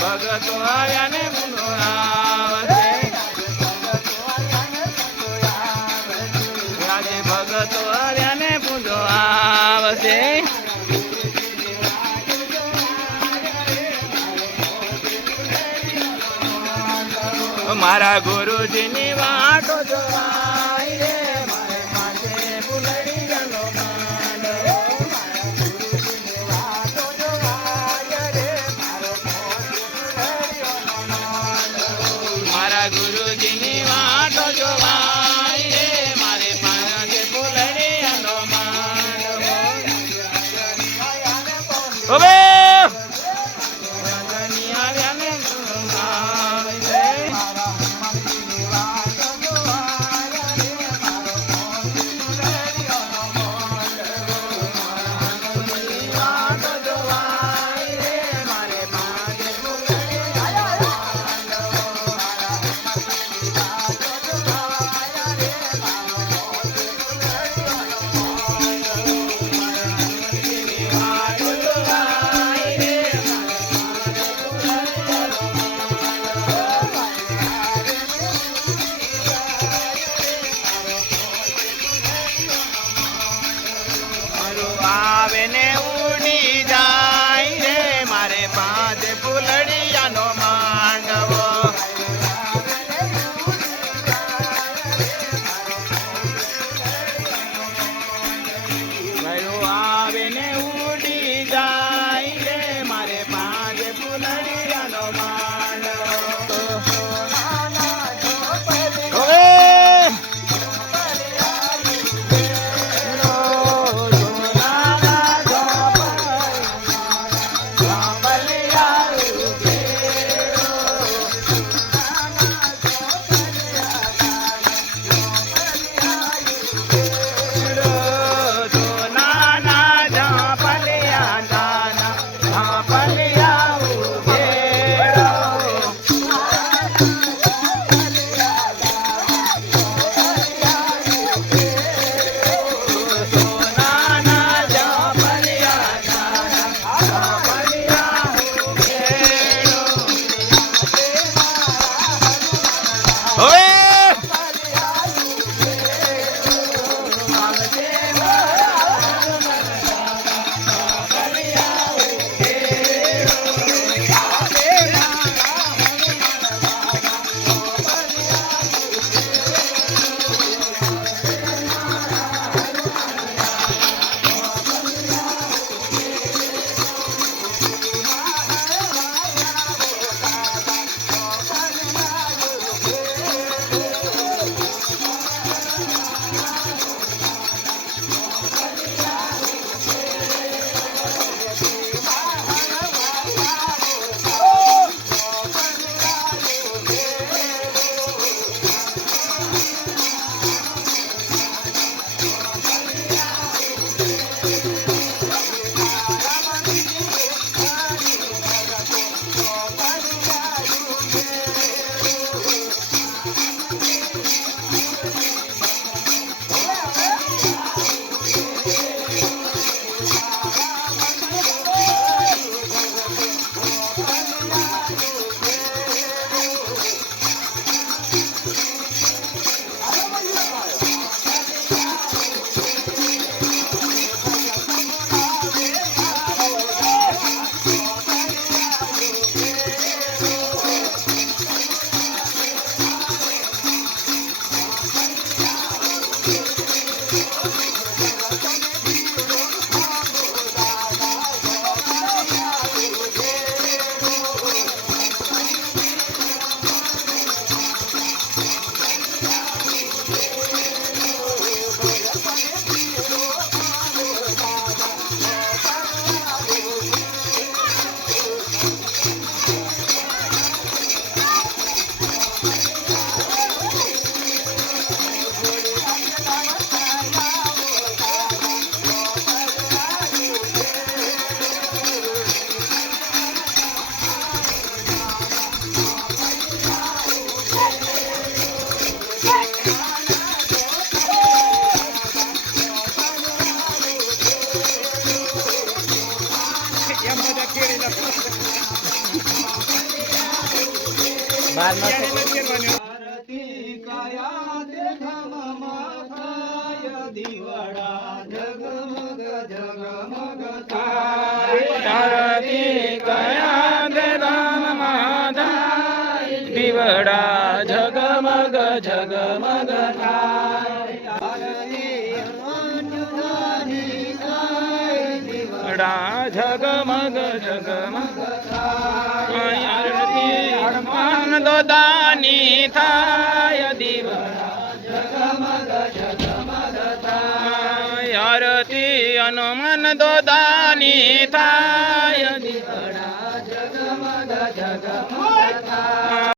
ભગતો આવ્યા ને પૂરો આવશે, આજે ભગતો આવ્યા ને પૂરો આવશે. મારા ગુરુજીની વાટો જોવાય રે, મારે પાસે ફૂલડીયાનો માંડવો. મારા ગુરુજીની વાટો જોવાય રે, મારે પાસે ફૂલડીયાનો માંડવો. હવે આવે ને ઉડી જાય રે, મારે પાસે ફૂલડિયાનો માંડવો. આવે ને ઉડી જાય રે, મારે પાસે ફૂલડિયાનો માંડવો. આરતી કયા તે ધમમાં થાય દીવડા જગમગ જગમગ થાય આરતી કયા તે ધામમાં થાય દીવડા ઝગમગ ઝગમગ થાય આરતી મંજુલાની થાય દીવડા ઝગમગ ઝગમગ થાય આરતી હનુમાન દાદાની થાય દીવડા જગમગ જગમગ થાય આરતી હનુમાન દાદાની થાય દીવડા